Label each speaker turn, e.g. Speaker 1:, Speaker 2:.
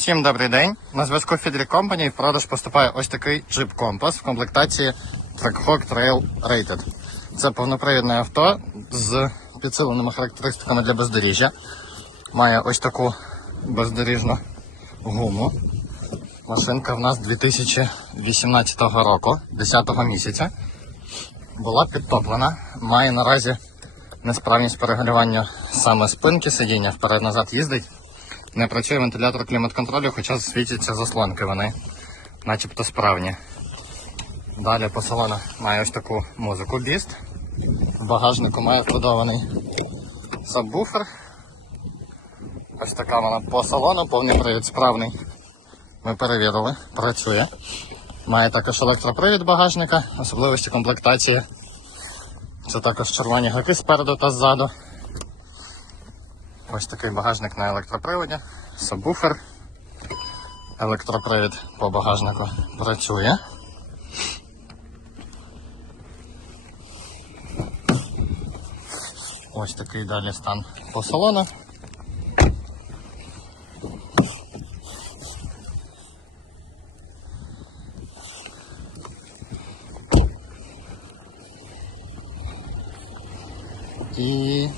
Speaker 1: Всім добрий день. На зв'язку Фідрі Company в продаж поступає ось такий Jeep Compass в комплектації Trackhawk Trail Rated. Це повнопривідне авто з підсиленими характеристиками для бездоріжжя. Має ось таку бездоріжну гуму. Машинка в нас 2018 року, 10 місяця. Була підтоплена. Має наразі несправність перегулювання саме спинки сидіння, вперед-назад їздить. Не працює вентилятор клімат-контролю, хоча світяться заслонки вони, начебто справні. Далі по салону має ось таку музику Beast. В багажнику має вбудований сабвуфер. Ось така вона по салону, повний привід справний. Ми перевірили, працює. Має також електропривід багажника, особливості комплектації. Це також червоні гаки спереду та ззаду. Ось такий багажник на електроприводі, сабвуфер. Електропривід по багажнику працює. Ось такий далі стан по салону. І